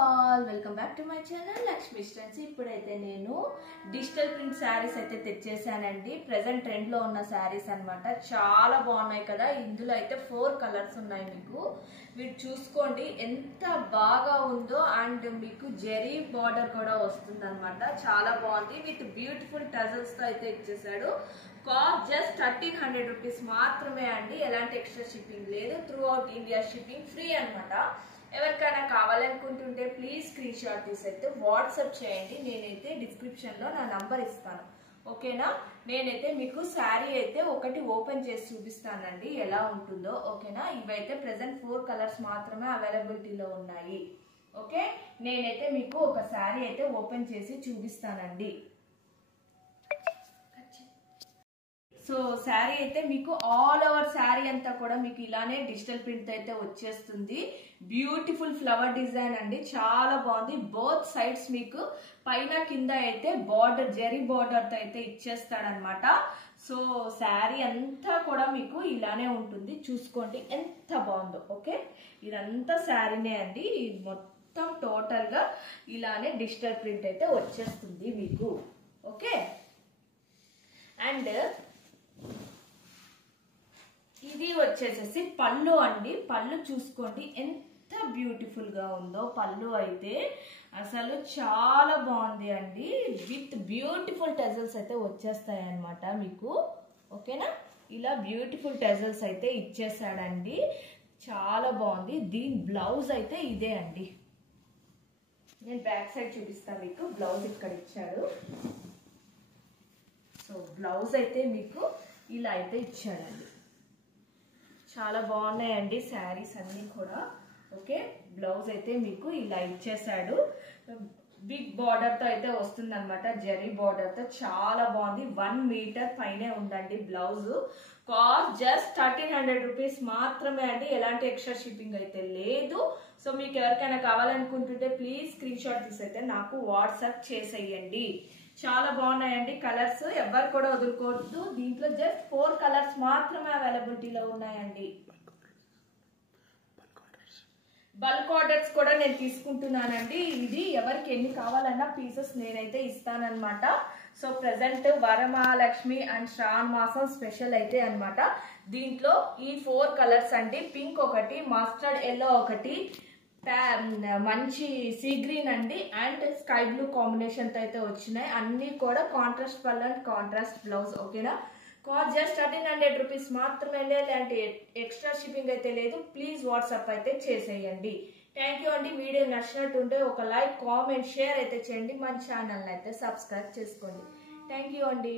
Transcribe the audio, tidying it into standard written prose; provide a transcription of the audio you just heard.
All welcome back to my channel Lakshmi stunts. ఇప్పుడైతే నేను digital print saris అయితే తెచ్చేసానండి. ప్రెసెంట్ ట్రెండ్ లో ఉన్న శారీస్ అన్నమాట. చాలా బాగున్నాయి కదా. ఇందులో అయితే 4 కలర్స్ ఉన్నాయి. మీకు మీరు చూసుకోండి ఎంత బాగా ఉందో. అండ్ మీకు జెరీ బార్డర్ కూడా వస్తుంది అనమాట. చాలా బాగుంది. విత్ బ్యూటిఫుల్ టజల్స్ తో అయితే ఇచ్చేసాడు. కాస్ట్ జస్ట్ 1300 రూపీస్ మాత్రమే అండి. ఎలాంటి ఎక్స్ట్రా షిప్పింగ్ లేదు. Through out India shipping free అనమాట. ఎవరికైనా కావాలనుకుంటుంటే ప్లీజ్ స్క్రీన్ షాట్ తీసి అయితే వాట్సాప్ చేయండి. నేనైతే డిస్క్రిప్షన్ లో నా నంబర్ ఇస్తాను, ఓకేనా. నేనైతే మీకు శారీ అయితే ఒకటి ఓపెన్ చేసి చూపిస్తానండి ఎలా ఉంటుందో, ఓకేనా. ఇవైతే ప్రెసెంట్ 4 కలర్స్ మాత్రమే అవైలబిలిటీలో ఉన్నాయి. ఓకే, నేనైతే మీకు ఒక శారీ అయితే ఓపెన్ చేసి చూపిస్తానండి. సో శారీ అయితే మీకు ఆల్ ఓవర్ శారీ అంతా కూడా మీకు ఇలానే డిజిటల్ ప్రింట్ అయితే వచ్చేస్తుంది. బ్యూటిఫుల్ ఫ్లవర్ డిజైన్ అండి, చాలా బాగుంది. బోత్ సైడ్స్ మీకు పైన కింద అయితే బార్డర్ జెరీ బార్డర్ తో అయితే ఇచ్చేస్తాడనమాట. సో శారీ అంతా కూడా మీకు ఇలానే ఉంటుంది. చూసుకోండి ఎంత బాగుందో. ఓకే, ఇదంతా శారీనే అండి. మొత్తం టోటల్ గా ఇలానే డిజిటల్ ప్రింట్ అయితే వచ్చేస్తుంది మీకు. ఓకే, అండ్ ఇది వచ్చేసేసి పళ్ళు అండి. పళ్ళు చూసుకోండి ఎంత బ్యూటిఫుల్ గా ఉందో. పళ్ళు అయితే అసలు చాలా బాగుంది అండి. విత్ బ్యూటిఫుల్ టెజల్స్ అయితే వచ్చేస్తాయి అన్నమాట మీకు, ఓకేనా. ఇలా బ్యూటిఫుల్ టెజల్స్ అయితే ఇచ్చేసాడండి. చాలా బాగుంది. దీని బ్లౌజ్ అయితే ఇదే అండి. నేను బ్యాక్ సైడ్ చూపిస్తాను మీకు. బ్లౌజ్ ఇక్కడ ఇచ్చాడు. సో బ్లౌజ్ అయితే మీకు ఇలా అయితే ఇచ్చాడండి. చాలా బాగున్నాయండి శారీస్ అన్ని కూడా. ఓకే, బ్లౌజ్ అయితే మీకు ఇలా ఇచ్చేసాడు. బిగ్ బార్డర్ తో అయితే వస్తుంది అనమాట. జెరీ బార్డర్ తో చాలా బాగుంది. 1 మీటర్ పైనే ఉందండి బ్లౌజ్. కాస్ట్ జస్ట్ 1300 రూపీస్ మాత్రమే అండి. ఎలాంటి ఎక్స్ట్రా షిప్పింగ్ అయితే లేదు. సో మీకు ఎవరికైనా కావాలనుకుంటుంటే ప్లీజ్ స్క్రీన్ షాట్ తీసి అయితే నాకు వాట్సాప్ చేసేయండి. చాలా బాగున్నాయండి కలర్స్. ఎవరు కూడా వదులుకోవద్దు. దీంట్లో జస్ట్ 4 కలర్స్ మాత్రమే అవైలబిలిటీలో ఉన్నాయండి. బల్క్ ఆర్డర్స్ కూడా నేను తీసుకుంటున్నానండి. ఇది ఎవరికి ఎన్ని కావాలన్నా పీసెస్ నేనైతే ఇస్తానన్నమాట. సో ప్రెసెంట్ వరమహాలక్ష్మి అండ్ శ్రావణ మాసం స్పెషల్ అయితే అన్నమాట. దీంట్లో ఈ 4 కలర్స్ అండి. పింక్ ఒకటి, మస్టర్డ్ ఎల్లో ఒకటి, మంచి సీ గ్రీన్ అండి, అండ్ స్కై బ్లూ కాంబినేషన్ తో అయితే వచ్చినాయి. అన్ని కూడా కాంట్రాస్ట్ పళ్ళు అండ్ కాంట్రాస్ట్ బ్లౌజ్, ఓకేనా. కాస్ట్ జస్ట్ 1300 రూపీస్ మాత్రమే. ఇలాంటి ఎక్స్ట్రా షిప్పింగ్ అయితే లేదు. ప్లీజ్ వాట్సాప్ అయితే చేసేయండి. థ్యాంక్ యూ అండి. వీడియో నచ్చినట్టుంటే ఒక లైక్, కామెంట్, షేర్ అయితే చేయండి. మన ఛానల్ అయితే సబ్స్క్రైబ్ చేసుకోండి. థ్యాంక్ యూ అండి.